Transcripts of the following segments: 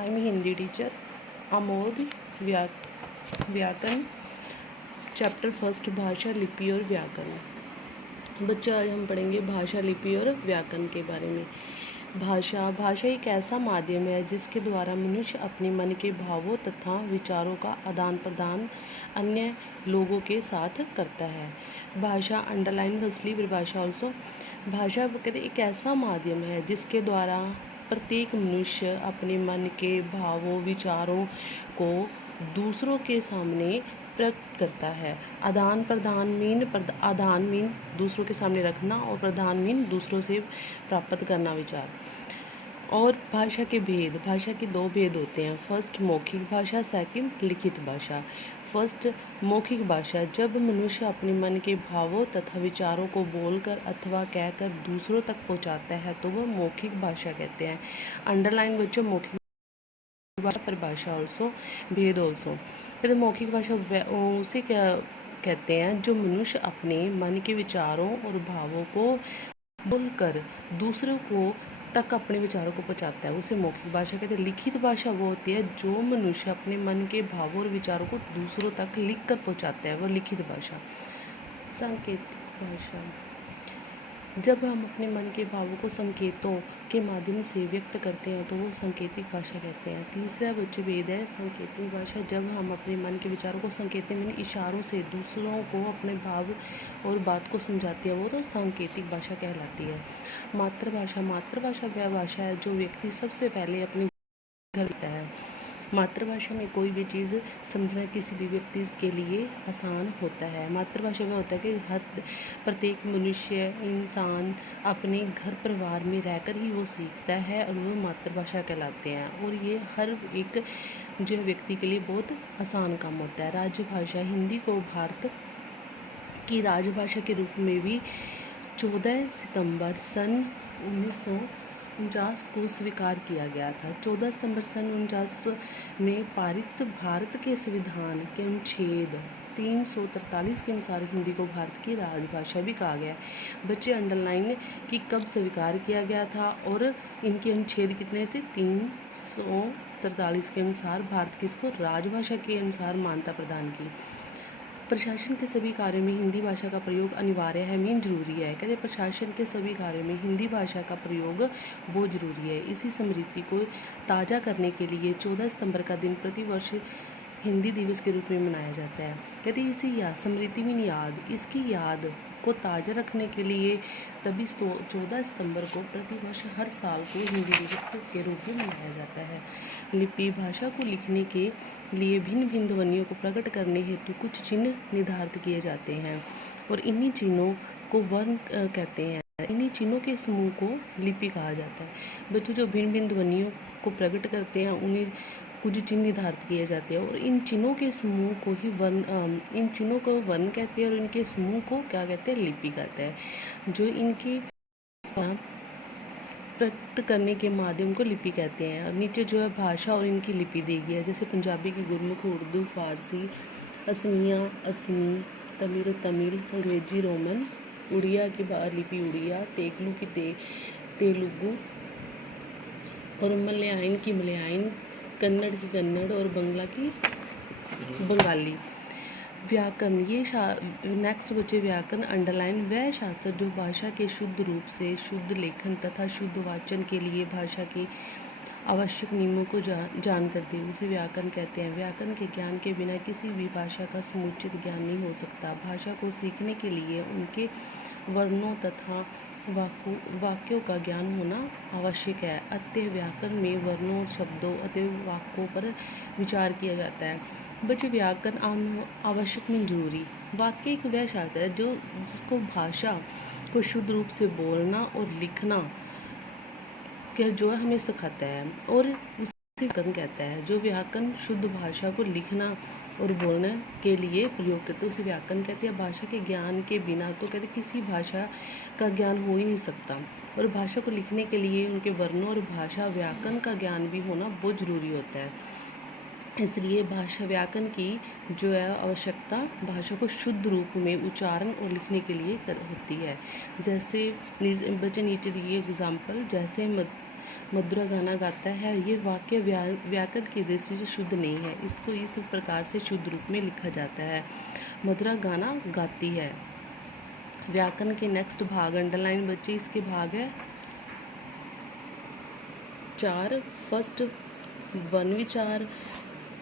I am Hindi teacher Amod व्याकरण chapter first भाषा लिपि और व्याकरण। बच्चों आज हम पढ़ेंगे भाषा लिपि और व्याकरण के बारे में। भाषा एक ऐसा माध्यम है जिसके द्वारा मनुष्य अपने मन के भावों तथा विचारों का आदान प्रदान अन्य लोगों के साथ करता है। भाषा अंडरलाइन असली परिभाषा ऑल्सो। भाषा कहते एक ऐसा माध्यम है जिसके द्वारा प्रत्येक मनुष्य अपने मन के भावों विचारों को दूसरों के सामने प्रकट करता है। आदान मीन दूसरों के सामने रखना और प्रदान मीन दूसरों से प्राप्त करना विचार। और भाषा के भेद, भाषा के दो भेद होते हैं। फर्स्ट मौखिक भाषा, सेकंड लिखित भाषा। फर्स्ट मौखिक भाषा, जब मनुष्य अपने मन के भावों तथा विचारों को बोलकर अथवा कहकर दूसरों तक पहुंचाता है तो वह मौखिक भाषा कहते हैं। अंडरलाइन बच्चों मौखिक भाषा परिभाषा ऑल्सो भेद ऑल्सो। तो मौखिक भाषा उसे क्या कहते हैं जो मनुष्य अपने मन के विचारों और भावों को बोलकर दूसरों को तक अपने विचारों को पहुंचाता है, उसे मौखिक भाषा कहते हैं। लिखित भाषा वो होती है जो मनुष्य अपने मन के भावों और विचारों को दूसरों तक लिख कर पहुँचाता है, वह लिखित भाषा। सांकेतिक भाषा, जब हम अपने मन के भावों को संकेतों के माध्यम से व्यक्त करते हैं तो वो सांकेतिक भाषा कहते हैं। तीसरा बच्चे भेद है सांकेतिक भाषा, जब हम अपने मन के विचारों को संकेत में इशारों से दूसरों को अपने भाव और बात को समझाती है, वो तो सांकेतिक भाषा कहलाती है। मातृभाषा वह भाषा है जो व्यक्ति सबसे पहले अपने घर देता है। मातृभाषा में कोई भी चीज़ समझना किसी भी व्यक्ति के लिए आसान होता है। मातृभाषा में होता है कि हर प्रत्येक मनुष्य इंसान अपने घर परिवार में रहकर ही वो सीखता है और वो मातृभाषा कहलाते हैं, और ये हर एक जो व्यक्ति के लिए बहुत आसान काम होता है। राजभाषा, हिंदी को भारत की राजभाषा के रूप में भी 14 सितंबर सन 1949 को स्वीकार किया गया था। 14 सितंबर सन 1949 में पारित भारत के संविधान के अनुच्छेद 343 के अनुसार हिंदी को भारत की राजभाषा भी कहा गया है। बच्चे अंडरलाइन कि कब स्वीकार किया गया था और इनके अनुच्छेद कितने से 343 के अनुसार भारत की इसको राजभाषा के अनुसार मान्यता प्रदान की। प्रशासन के सभी कार्यों में हिंदी भाषा का प्रयोग अनिवार्य है, मीन जरूरी है। कहते प्रशासन के सभी कार्यों में हिंदी भाषा का प्रयोग बहुत जरूरी है। इसी स्मृति को ताज़ा करने के लिए 14 सितंबर का दिन प्रतिवर्ष हिंदी दिवस के रूप में मनाया जाता है। कहते इसी स्मृति में इसकी याद को ताज़ा रखने के लिए तभी 14 सितंबर को प्रतिवर्ष हर साल को हिंदी दिवस के रूप में मनाया जाता है। लिपि, भाषा को लिखने के लिए भिन्न भिन्न ध्वनियों को प्रकट करने हेतु कुछ चिन्ह निर्धारित किए जाते हैं और इन्हीं चिन्हों को वर्ण कहते हैं। इन्हीं चिन्हों के समूह को लिपि कहा जाता है। बच्चों जो भिन्न भिन्न ध्वनियों को प्रकट करते हैं उन्हें कुछ चिन्ह निर्धारित किए जाते हैं और इन चिन्हों के समूह को ही इन चिन्हों को वर्ण कहते हैं और इनके समूह को क्या कहते हैं, लिपि कहते हैं। जो इनकी प्रकट करने के माध्यम को लिपि कहते हैं। और नीचे जो है भाषा और इनकी लिपि दी गई है, जैसे पंजाबी की गुरमुख, उर्दू, फारसी, असमिया असमी, तमिल, अंग्रेजी रोमन, उड़िया की लिपि उड़िया, तेलुगु की तेलुगु और मलयान की मलयान, कन्नड़ की कन्नड़ और बंगला की बंगाली। व्याकरण, ये नेक्स्ट बच्चे व्याकरण अंडरलाइन वह शास्त्र जो भाषा के शुद्ध रूप से शुद्ध लेखन तथा शुद्ध वाचन के लिए भाषा के आवश्यक नियमों को जान करते हैं, उसे व्याकरण कहते हैं। व्याकरण के ज्ञान के बिना किसी भी भाषा का समुचित ज्ञान नहीं हो सकता। भाषा को सीखने के लिए उनके वर्णों तथा वाक्यों का ज्ञान होना आवश्यक है। अतः व्याकरण में वर्णों, शब्दों अतः वाक्यों पर विचार किया जाता है। बच्चे व्याकरण आवश्यक में जरूरी। वाक्य एक वह शास्त्र है जिसको भाषा को शुद्ध रूप से बोलना और लिखना क्या जो है हमें सिखाता है और उसे व्याकरण कहता है। जो व्याकरण शुद्ध भाषा को लिखना और बोलने के लिए प्रयोग करते हैं उसे व्याकरण कहते हैं। भाषा के ज्ञान के बिना तो कहते किसी भाषा का ज्ञान हो ही नहीं सकता, और भाषा को लिखने के लिए उनके वर्णों और भाषा व्याकरण का ज्ञान भी होना बहुत ज़रूरी होता है। इसलिए भाषा व्याकरण की जो है आवश्यकता भाषा को शुद्ध रूप में उच्चारण और लिखने के लिए होती है। जैसे बच्चे नीचे दिए एग्जाम्पल, जैसे मधुरा गाना गाता है, ये वाक्य व्याकरण की दृष्टि से शुद्ध नहीं है, इसको इस प्रकार से शुद्ध रूप में लिखा जाता है। मधुरा गाना गाती है। व्याकरण के नेक्स्ट भाग अंडरलाइन बच्चे, इसके भाग है 4। फर्स्ट वन विचार,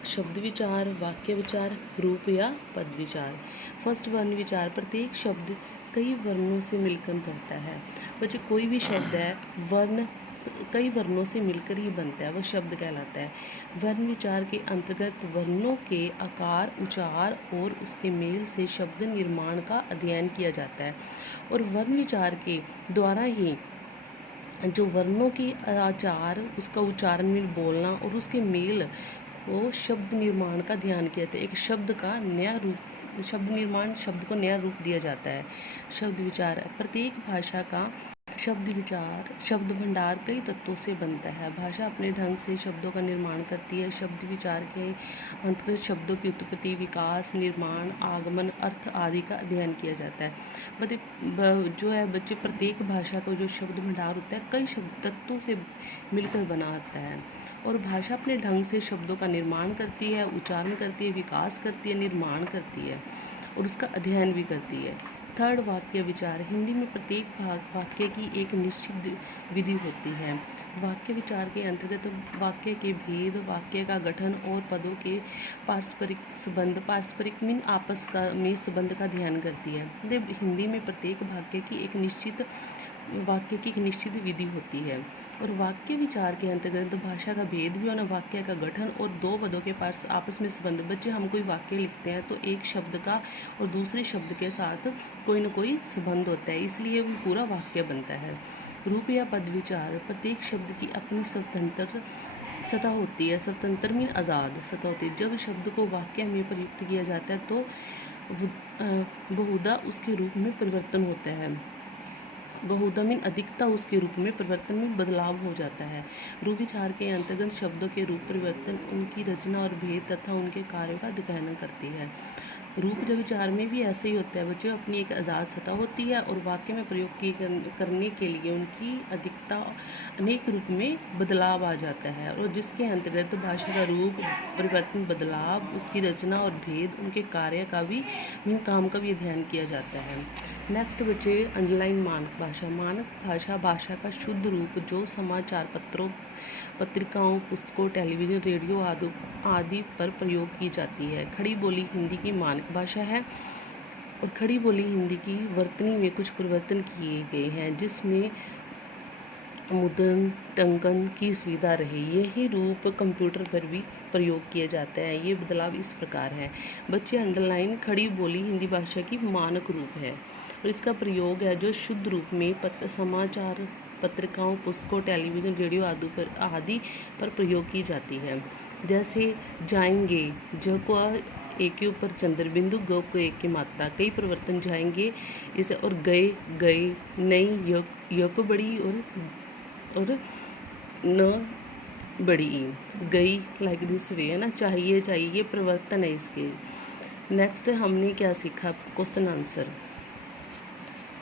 शब्द विचार, वाक्य विचार, रूप या पद विचार। फर्स्ट वर्ण विचार, प्रत्येक शब्द कई वर्णों से मिलकर बनता है। बच्चे कोई भी शब्द है वर्ण कई वर्णों से मिलकर ही बनता है, वह शब्द कहलाता है। वर्ण विचार के अंतर्गत वर्णों के आकार, उच्चार और उसके मेल से शब्द निर्माण का अध्ययन किया जाता है, और वर्ण विचार के द्वारा ही जो वर्णों की आचार, उसका उच्चारण में बोलना और उसके मेल को शब्द निर्माण का ध्यान किया जाता है। एक शब्द का नया रूप, शब्द निर्माण, शब्द को नया रूप दिया जाता है। शब्द विचार, प्रत्येक भाषा का शब्द विचार, शब्द भंडार कई तत्वों से बनता है। भाषा अपने ढंग से शब्दों का निर्माण करती है। शब्द विचार के अंतर्गत शब्दों की उत्पत्ति, विकास, निर्माण, आगमन, अर्थ आदि का अध्ययन किया जाता है। जो है बच्चे, प्रत्येक भाषा का जो शब्द भंडार होता है कई शब्द तत्वों से मिलकर बना होता है, और भाषा अपने ढंग से शब्दों का निर्माण करती है, उच्चारण करती है, विकास करती है, निर्माण करती है और उसका अध्ययन भी करती है। थर्ड, वाक्य विचार। हिंदी में प्रत्येक वाक्य की एक निश्चित विधि होती है। वाक्य विचार के अंतर्गत वाक्य के भेद, वाक्य का गठन और पदों के पारस्परिक संबंध, पारस्परिक मीन आपस का में संबंध का ध्यान करती है। हिंदी में प्रत्येक वाक्य की एक निश्चित विधि होती है, और वाक्य विचार के अंतर्गत भाषा का भेद भी होना, वाक्य का गठन और दो पदों के पास आपस में संबंध। बच्चे, हम कोई वाक्य लिखते हैं तो एक शब्द का और दूसरे शब्द के साथ कोई न कोई संबंध होता है, इसलिए वो पूरा वाक्य बनता है। रूप या पद विचार, प्रत्येक शब्द की अपनी स्वतंत्र सत्ता होती है। स्वतंत्र मीन आज़ाद सत्ता होती है। जब शब्द को वाक्य में प्रयुक्त किया जाता है तो बहुधा उसके रूप में परिवर्तन होता है। बहुधा मीन अधिकता, उसके रूप में परिवर्तन में बदलाव हो जाता है। रूप विचार के अंतर्गत शब्दों के रूप परिवर्तन उनकी रचना और भेद तथा उनके कार्यों का अध्ययन करती है। रूप विचार में भी ऐसे ही होता है बच्चों, अपनी एक आज़ाद सत्ता होती है और वाक्य में प्रयोग करने के लिए उनकी अधिकता अनेक रूप में बदलाव आ जाता है, और जिसके अंतर्गत भाषा का रूप परिवर्तन, बदलाव, उसकी रचना और भेद, उनके कार्य का भी काम का भी अध्ययन किया जाता है। नेक्स्ट बच्चे, अंडरलाइन मानक भाषा। मानक भाषा, भाषा का शुद्ध रूप जो समाचार पत्रों, पत्रिकाओं, पुस्तकों, टेलीविज़न, रेडियो आदि पर प्रयोग की जाती है। खड़ी बोली हिंदी की मानक भाषा है, और खड़ी बोली हिंदी की वर्तनी में कुछ परिवर्तन किए गए हैं, जिसमें मुद्रण, टंकन की सुविधा रही। यही रूप कंप्यूटर पर भी प्रयोग किया जाता है। ये बदलाव इस प्रकार है बच्चे, अंडरलाइन, खड़ी बोली हिंदी भाषा की मानक रूप है, और इसका प्रयोग है जो शुद्ध रूप में समाचार, पत्रिकाओं, पुस्तकों, टेलीविज़न, रेडियो आदि पर प्रयोग की जाती है। जैसे जाएंगे, ज को एक के ऊपर चंद्र बिंदु, ग को एक की मात्रा, कई परिवर्तन जाएंगे इसे, और गए, नई, य को बड़ी और न बड़ी ई, गई, लाइक दिस वे है ना। चाहिए, ये परिवर्तन है इसके। नेक्स्ट हमने क्या सीखा, क्वेश्चन आंसर।